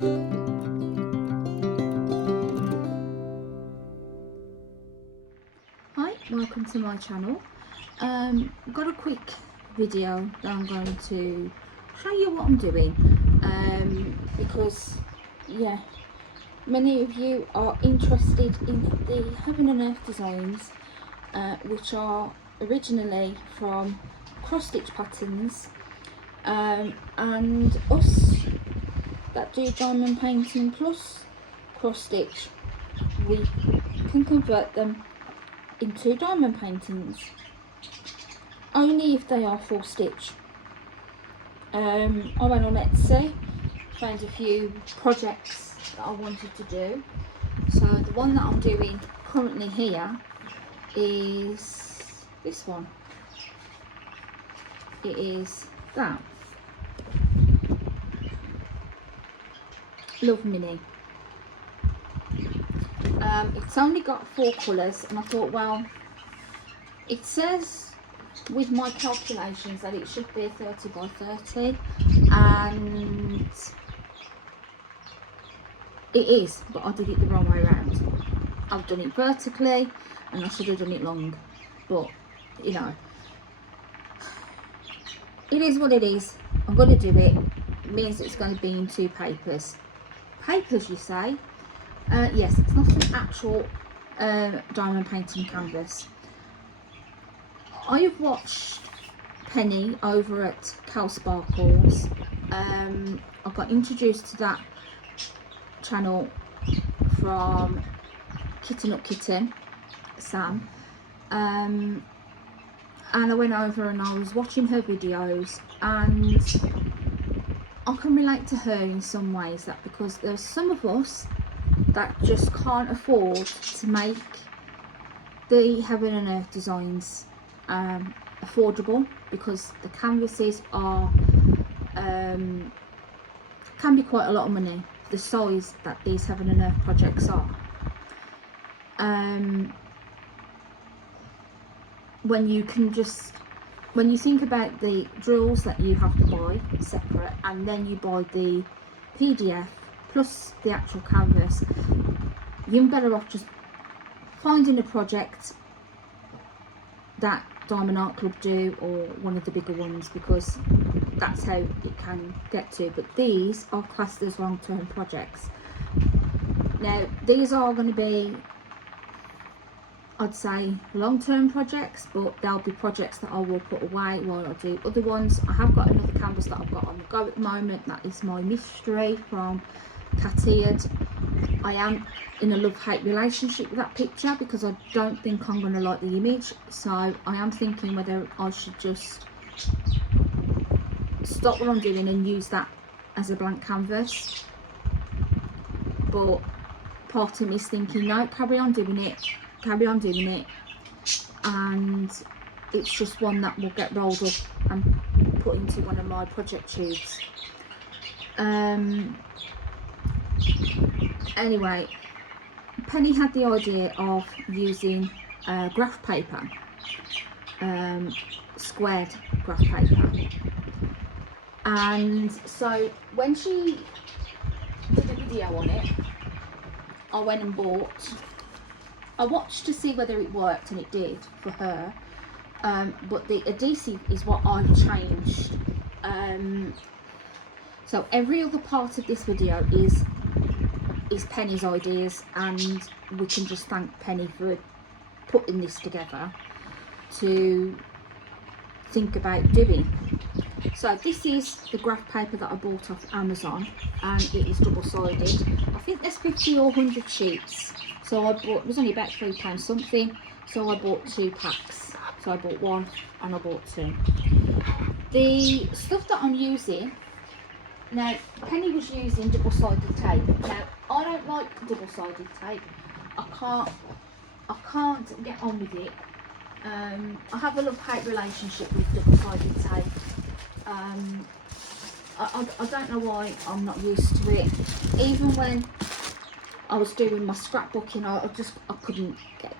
Hi, welcome to my channel. I've got a quick video that I'm going to show you what I'm doing, because yeah, many of you are interested in the heaven and earth designs, which are originally from cross stitch patterns, and us that do diamond painting plus cross stitch, we can convert them into diamond paintings only if they are full stitch. I went on Etsy, found a few projects that I wanted to do. So the one that I'm doing currently here is this one. It is that Love Mini. It's only got 4 colours, and I thought, well, it says with my calculations that it should be 30 by 30, and it is, but I did it the wrong way around. I've done it vertically and I should have done it long, but you know, it is what it is. I'm going to do it. It means it's going to be in 2 papers. Papers, you say? Yes, it's not an actual diamond painting canvas. I have watched Penny over at Cal Sparkles. I got introduced to that channel from Kitten Up Kitten, Sam, and I went over and I was watching her videos, and I can relate to her in some ways, that because there's some of us that just can't afford to make the heaven and earth designs affordable, because the canvases are can be quite a lot of money for the size that these heaven and earth projects are. When you think about the drills that you have to buy separate, and then you buy the PDF plus the actual canvas, you're better off just finding a project that Diamond Art Club do, or one of the bigger ones, because that's how it can get to. But these are classed as long-term projects. Now these are going to be, I'd say, long-term projects, but there'll be projects that I will put away while I do other ones. I have got another canvas that I've got on the go at the moment. That is my mystery from Catiered. I am in a love-hate relationship with that picture because I don't think I'm going to like the image. So I am thinking whether I should just stop what I'm doing and use that as a blank canvas. But part of me is thinking, no, carry on doing it, and it's just one that will get rolled up and put into one of my project tubes. Anyway, Penny had the idea of using graph paper, squared graph paper, and so when she did a video on it, I went and I watched to see whether it worked, and it did for her, but the adhesive is what I've changed. So every other part of this video is Penny's ideas, and we can just thank Penny for putting this together to think about doing. So this is the graph paper that I bought off Amazon, and it is double-sided. I think there's 50 or 100 sheets, so I bought, it was only about £3 something, so I bought 2 packs. So I bought 1 and I bought 2. The stuff that I'm using now, Penny was using double-sided tape. Now I don't like double-sided tape. I can't get on with it. I have a love-hate relationship with double-sided tape. I don't know why I'm not used to it. Even when I was doing my scrapbooking, I couldn't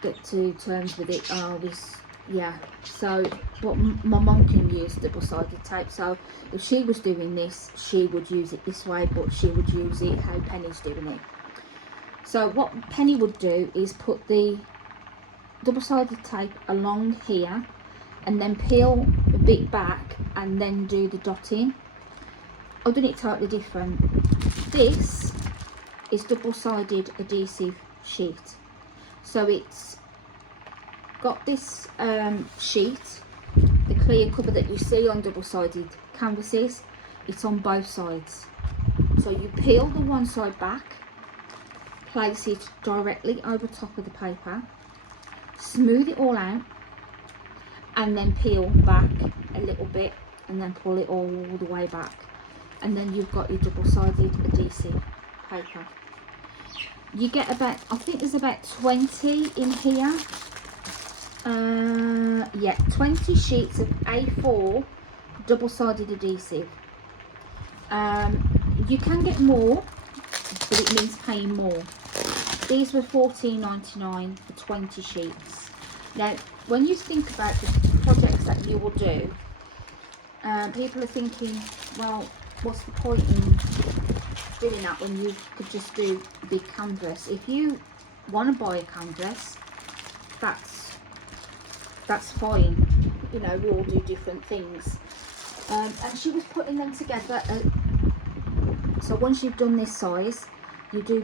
get to terms with it. I was yeah, so but my mum can use double-sided tape, so if she was doing this she would use it this way, but she would use it how Penny's doing it. So what Penny would do is put the double-sided tape along here and then peel a bit back and then do the dotting. I've done it totally different. This is double-sided adhesive sheet, so it's got this sheet, the clear cover that you see on double-sided canvases, it's on both sides. So you peel the one side back, place it directly over top of the paper, smooth it all out, and then peel back a little bit and then pull it all the way back, and then you've got your double-sided adhesive paper. You get about, I think there's about 20 in here. Yeah, 20 sheets of A4 double-sided adhesive. You can get more, but it means paying more. These were $14.99 for 20 sheets. Now, when you think about the projects that you will do, people are thinking, well, what's the point in doing that when you could just do a big canvas? If you want to buy a canvas, that's fine. You know, we all do different things. And she was putting them together. So once you've done this size, you do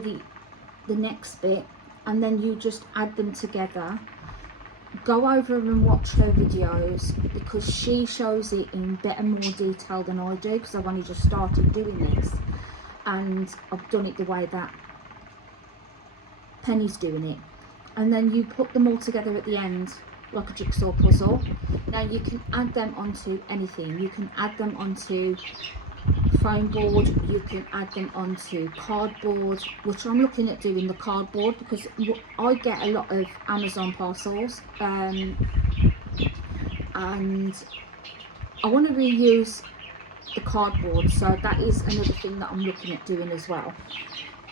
the next bit, and then you just add them together. Go over and watch her videos, because she shows it in better, more detail than I do, because I've only just started doing this, and I've done it the way that Penny's doing it. And then you put them all together at the end like a jigsaw puzzle. Now you can add them onto anything. You can add them onto foam board, you can add them onto cardboard, which I'm looking at doing the cardboard, because I get a lot of Amazon parcels, and I want to reuse the cardboard, so that is another thing that I'm looking at doing as well,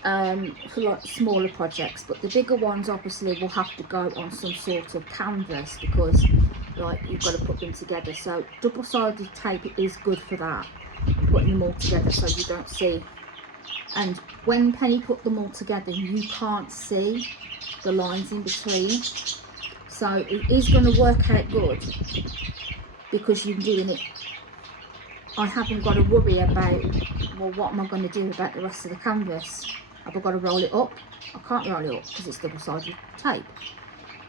for like smaller projects. But the bigger ones obviously will have to go on some sort of canvas, because like you've got to put them together. So double-sided tape is good for that, putting them all together so you don't see. And when Penny put them all together, you can't see the lines in between, so it is going to work out good because you're doing it. I haven't got to worry about, well, what am I going to do about the rest of the canvas? Have I got to roll it up? I can't roll it up because it's double-sided tape,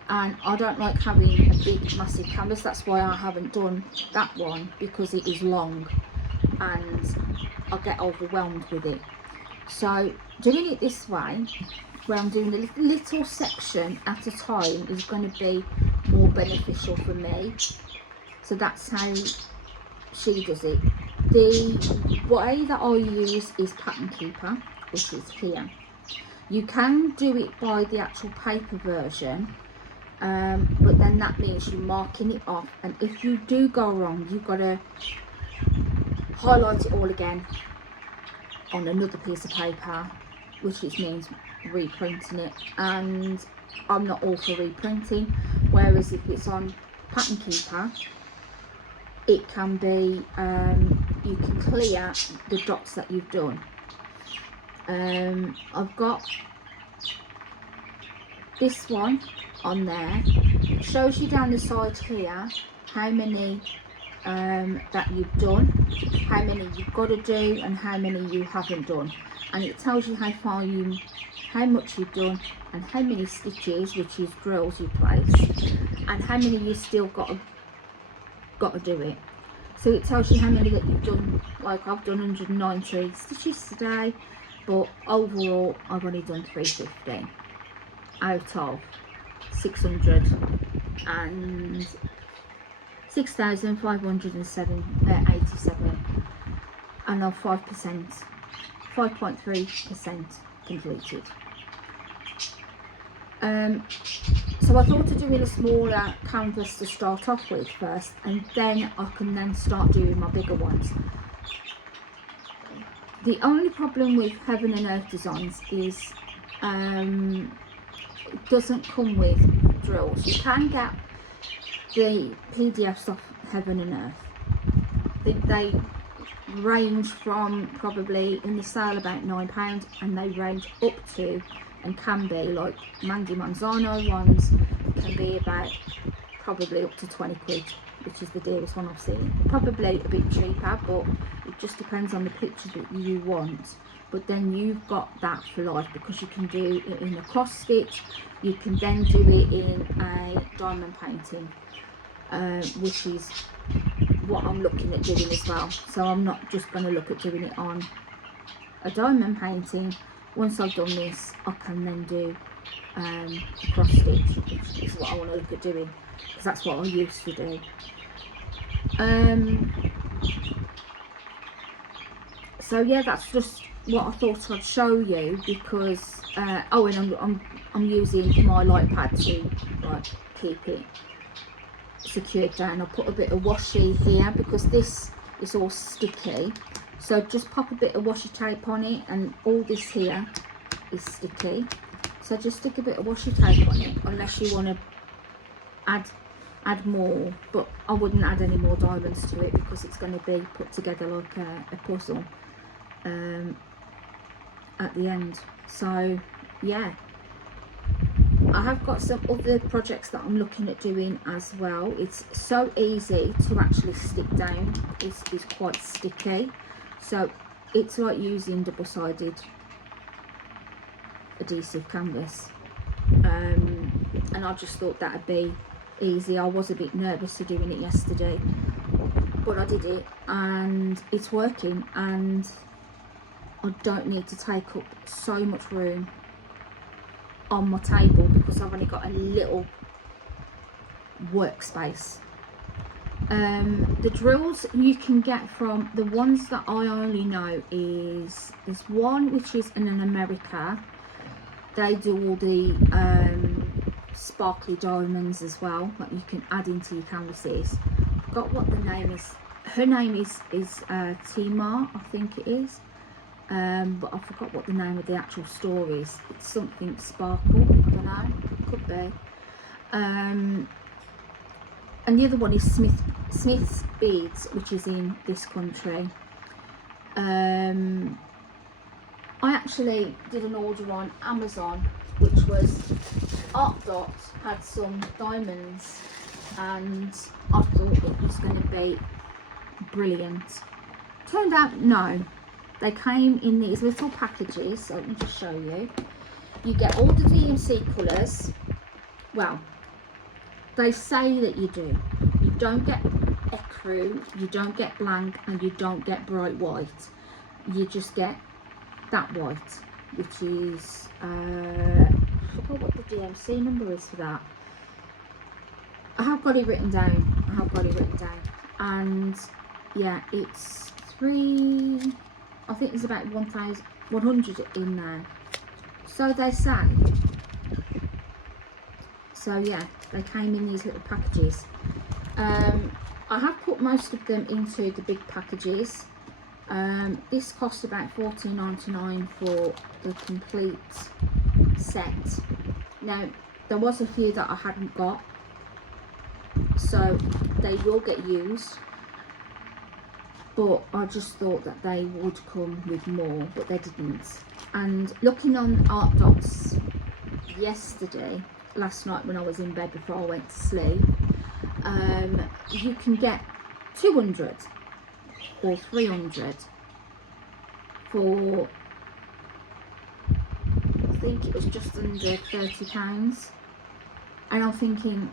and I don't like having a big massive canvas. That's why I haven't done that one, because it is long and I get overwhelmed with it. So doing it this way, where I'm doing a little section at a time, is going to be more beneficial for me. So that's how she does it. The way that I use is Pattern Keeper, which is here. You can do it by the actual paper version, but then that means you're marking it off, and if you do go wrong, you've got to highlight it all again on another piece of paper, which means reprinting it, and I'm not all for reprinting. Whereas if it's on Pattern Keeper, it can be, you can clear the dots that you've done. I've got this one on there. It shows you down the side here how many that you've done, how many you've got to do, and how many you haven't done, and it tells you how much you've done, and how many stitches, which is drills, you place, and how many you still got to do it. So it tells you how many that you've done. Like I've done 190 stitches today, but overall I've only done 350 out of 6,587, and I'm 5.3% completed. So I thought of doing a smaller canvas to start off with first, and then I can then start doing my bigger ones. The only problem with Heaven and Earth Designs is it doesn't come with drills. You can get the PDFs of Heaven and Earth. I think they range from probably in the sale about £9, and they range up to and can be, like Mandy Manzano ones can be about probably up to 20 quid, which is the dearest one I've seen. Probably a bit cheaper, but it just depends on the picture that you want. But then you've got that for life, because you can do it in a cross stitch, you can then do it in a diamond painting, which is what I'm looking at doing as well. So I'm not just going to look at doing it on a diamond painting. Once I've done this, I can then do a cross stitch, which is what I want to look at doing, because that's what I used to do. So yeah, that's just what I thought I'd show you, because oh, and I'm using my light pad to like keep it secured down. I'll put a bit of washi here because this is all sticky, so just pop a bit of washi tape on it, and all this here is sticky, so just stick a bit of washi tape on it, unless you want to add more, but I wouldn't add any more diamonds to it because it's going to be put together like a puzzle at the end. So yeah, I have got some other projects that I'm looking at doing as well. It's so easy to actually stick down. This is quite sticky, so it's like using double-sided adhesive canvas, and I just thought that'd be easy. I was a bit nervous to doing it yesterday, but I did it and it's working, and I don't need to take up so much room on my table because I've only got a little workspace. The drills you can get from, the ones that I only know is, there's one which is in America. They do all the sparkly diamonds as well that you can add into your canvases. I forgot what the name is. Her name is Timar, I think it is, but I forgot what the name of the actual store is. It's something sparkle, I don't know, could be. And the other one is Smith's Beads, which is in this country. I actually did an order on Amazon, which was Art Dot had some diamonds, and I thought it was going to be brilliant. Turned out no, they came in these little packages. So let me just show you. You get all the DMC colours. Well, they say that you do. You don't get ecru, you don't get blank, and you don't get bright white. You just get that white, which is I forgot what the DMC number is for that. I have got it written down. And yeah, it's I think there's about 1,100 in there, so they say. So yeah, they came in these little packages. I have put most of them into the big packages. This cost about $14.99 for the complete set. Now there was a few that I hadn't got, so they will get used, but I just thought that they would come with more, but they didn't. And looking on Art Dots last night when I was in bed before I went to sleep, you can get 200 or 300 for, I think it was just under £30. And I'm thinking,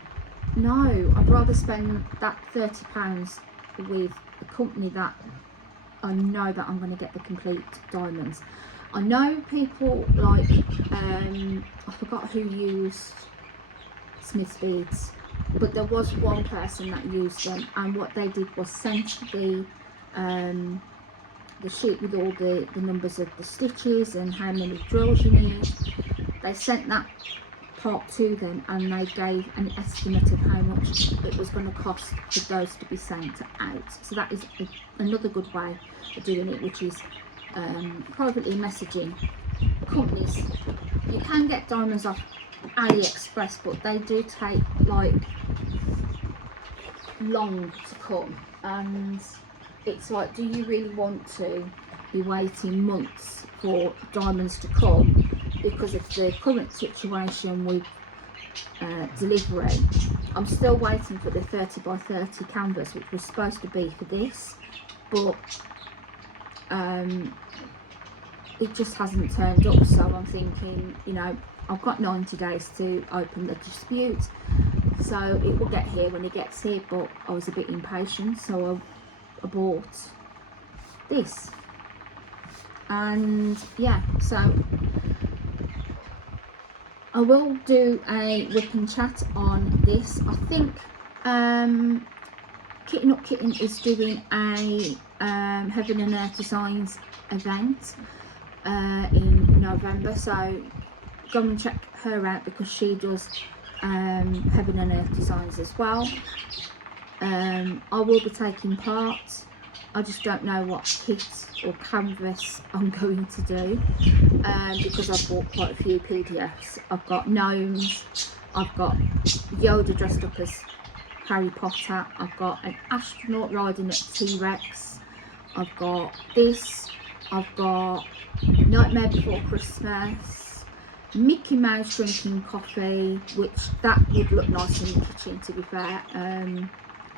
no, I'd rather spend that £30 with a company that I know that I'm going to get the complete diamonds. I know people like I forgot who used Smith's Beads, but there was one person that used them, and what they did was sent the sheet with all the numbers of the stitches and how many drills you need. They sent that part to them, and they gave an estimate of how much it was going to cost for those to be sent out. So that is another good way of doing it, which is privately messaging companies. You can get diamonds off AliExpress, but they do take like long to come, and it's like, do you really want to be waiting months for diamonds to come because of the current situation with delivery? I'm still waiting for the 30 by 30 canvas, which was supposed to be for this, but it just hasn't turned up. So I'm thinking, you know, I've got 90 days to open the dispute, so it will get here when it gets here, but I was a bit impatient, so I bought this. And yeah, so I will do a whip and chat on this. I think Kitten Up Kitten is doing a Heaven and Earth Designs event in November, so go and check her out because she does Heaven and Earth Designs as well. I will be taking part. I just don't know what kit or canvas I'm going to do because I've bought quite a few PDFs. I've got gnomes, I've got Yoda dressed up as Harry Potter, I've got an astronaut riding a T-Rex, I've got this, I've got Nightmare Before Christmas, Mickey Mouse drinking coffee, which that would look nice in the kitchen, to be fair.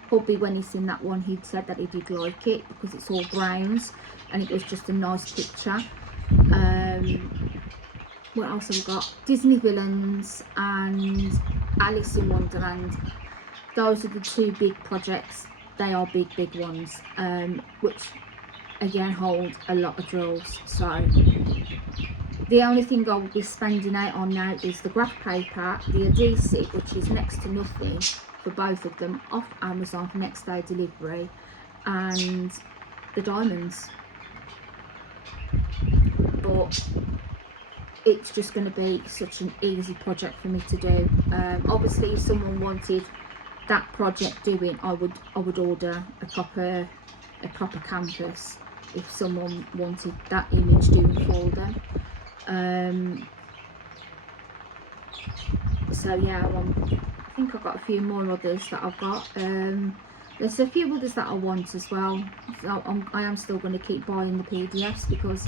Hubby, when he's seen that one, he'd said that he did like it because it's all browns and it was just a nice picture. What else have we got? Disney villains and Alice in Wonderland. Those are the two big projects. They are big ones, which again hold a lot of drills. So the only thing I will be spending out on now is the graph paper, the adhesive, which is next to nothing for both of them, off Amazon for next day delivery, and the diamonds. But it's just going to be such an easy project for me to do. Obviously, if someone wanted that project doing, I would order a proper canvas if someone wanted that image doing for them. So yeah, I think I've got a few more others that I've got. There's a few others that I want as well, so I am still going to keep buying the PDFs because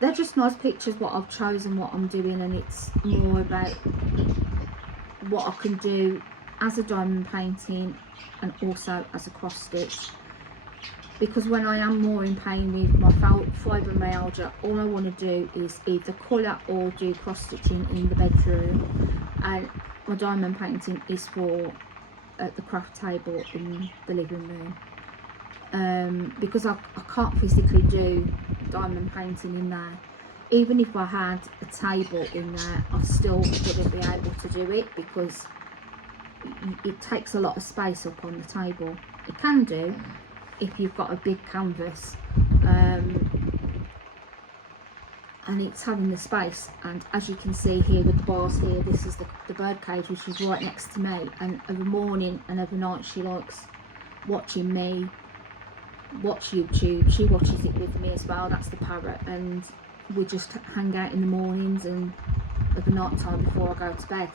they're just nice pictures, what I've chosen, what I'm doing, and it's more about what I can do as a diamond painting and also as a cross stitch. Because when I am more in pain with my fibromyalgia, all I want to do is either colour or do cross stitching in the bedroom, and my diamond painting is for the craft table in the living room. Because I can't physically do diamond painting in there. Even if I had a table in there, I still wouldn't be able to do it because it takes a lot of space up on the table. It can do if you've got a big canvas, and it's having the space. And as you can see here with the bars here, this is the bird cage, which is right next to me, and every morning and every night she likes watching me watch YouTube. She watches it with me as well. That's the parrot, and we just hang out in the mornings and at the night time before I go to bed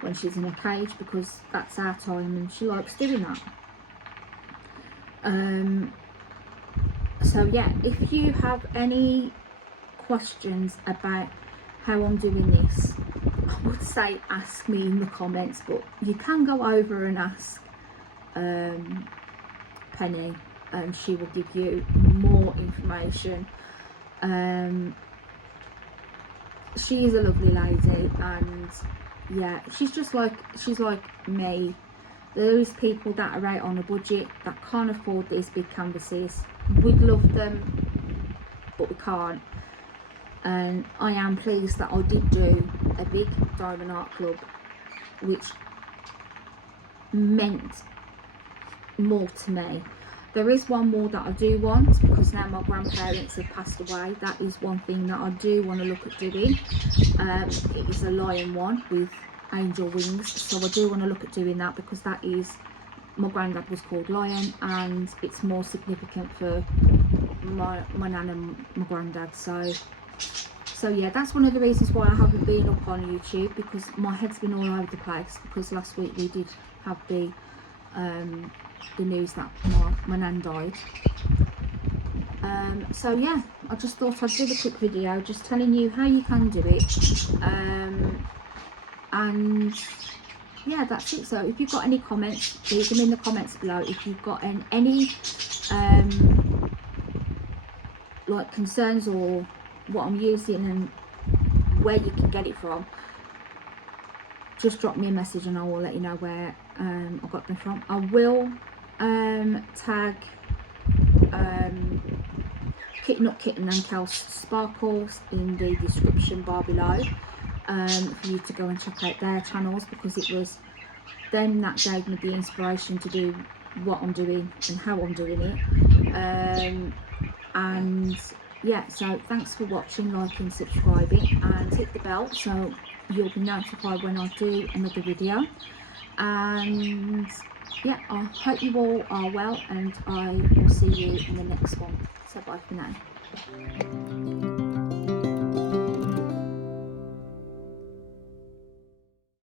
when she's in a cage, because that's our time and she likes doing that. So yeah, if you have any questions about how I'm doing this, I would say ask me in the comments, but you can go over and ask Penny and she will give you more information. She is a lovely lady, and yeah, she's like me. There is people that are out on a budget that can't afford these big canvases. We'd love them, but we can't. And I am pleased that I did do a big diamond art club, which meant more to me. There is one more that I do want, because now my grandparents have passed away. That is one thing that I do want to look at doing. It is a lion one with angel wings, so I do want to look at doing that, because that is, my granddad was called Lion, and it's more significant for my nan and my granddad. So yeah, that's one of the reasons why I haven't been up on YouTube, because my head's been all over the place, because last week we did have the the news that my nan died. So yeah, I just thought I'd do a quick video just telling you how you can do it, and yeah, that's it. So if you've got any comments, leave them in the comments below. If you've got any like concerns or what I'm using and where you can get it from, just drop me a message and I will let you know where I got them from. I will tag Kitten and Kels Sparkles in the description bar below, for you to go and check out their channels, because it was them that gave me the inspiration to do what I'm doing and how I'm doing it. And yeah, so thanks for watching, liking, subscribing, and hit the bell so you'll be notified when I do another video. And yeah, I hope you all are well, and I will see you in the next one. So bye for now.